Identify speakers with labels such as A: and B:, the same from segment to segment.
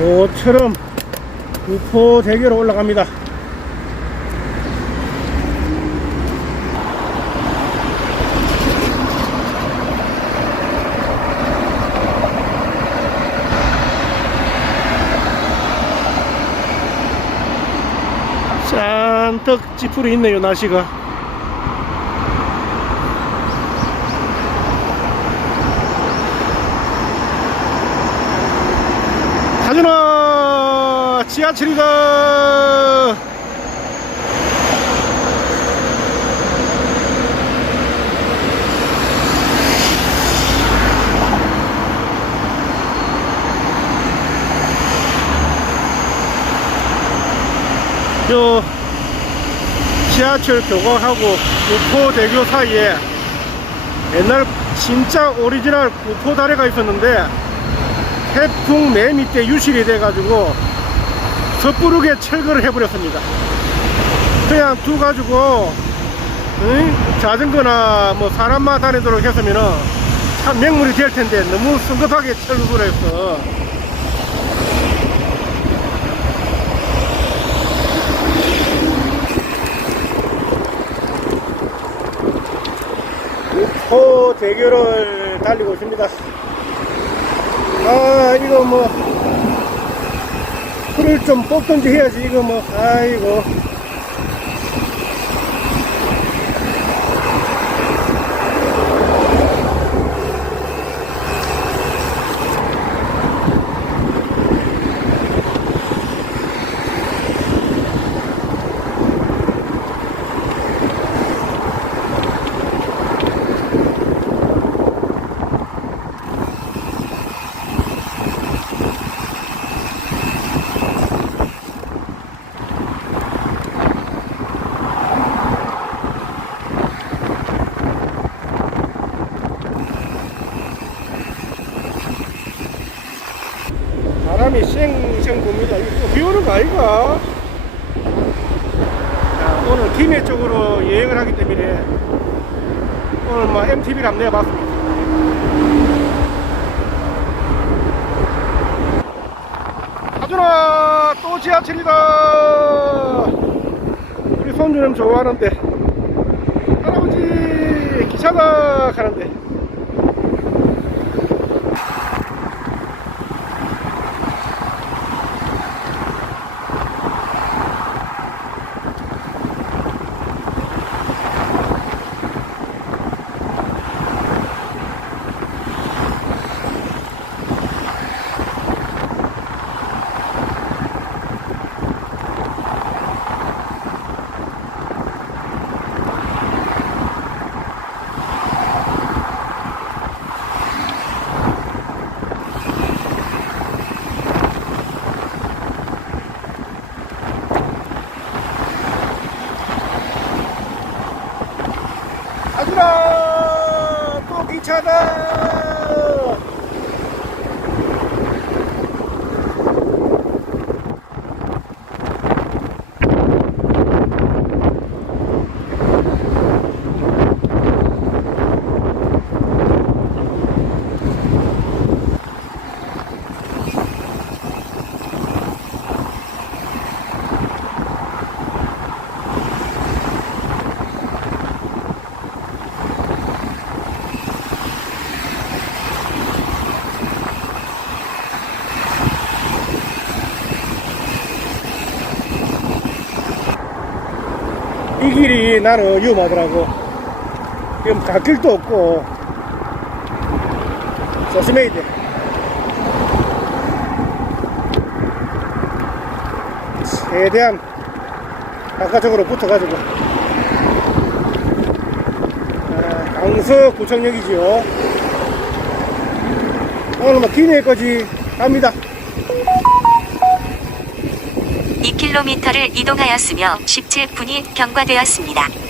A: 모처럼 구포대교로 올라갑니다. 잔뜩 찌푸리 있네요, 날씨가. 하준아 지하철이다 요 지하철 교과하고 구포대교 사이에 옛날 진짜 오리지널 구포다리가 있었는데 태풍 매 밑에 유실이 돼가지고 섣부르게 철거를 해버렸습니다. 그냥 두 가지고 응? 자전거나 뭐 사람만 다니도록 했으면은 참 명물이 될 텐데 너무 성급하게 철거를 했어. 호 대교를 달리고 있습니다. 아 이거 뭐 풀을 좀 뽑든지 해야지. 이거 뭐 아이고 쌩쌩 붑니다. 이거 비 오는 거 아이가? 자, 오늘 김해 쪽으로 여행을 하기 때문에 오늘 뭐 MTV를 한번 내봤습니다. 하준아 또 지하철이다. 우리 손주는 좋아하는데. 할아버지 기차가 가는데 아들아 이 길이 나는 위험하더라고. 지금 갓길도 없고. 조심해야 돼. 최대한 바깥쪽으로 붙어가지고. 아, 강서 구청역이지요. 오늘 뭐 기내까지 갑니다
B: 2km를 이동하였으며 17분이 경과되었습니다.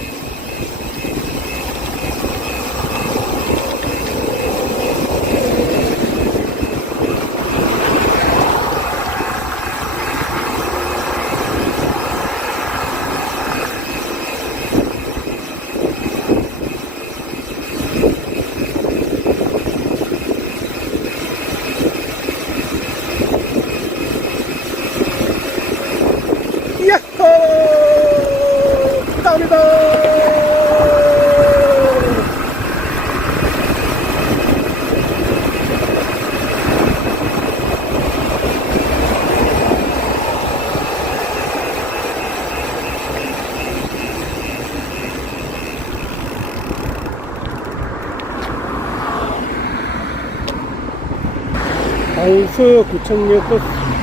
A: 간수 9006 버스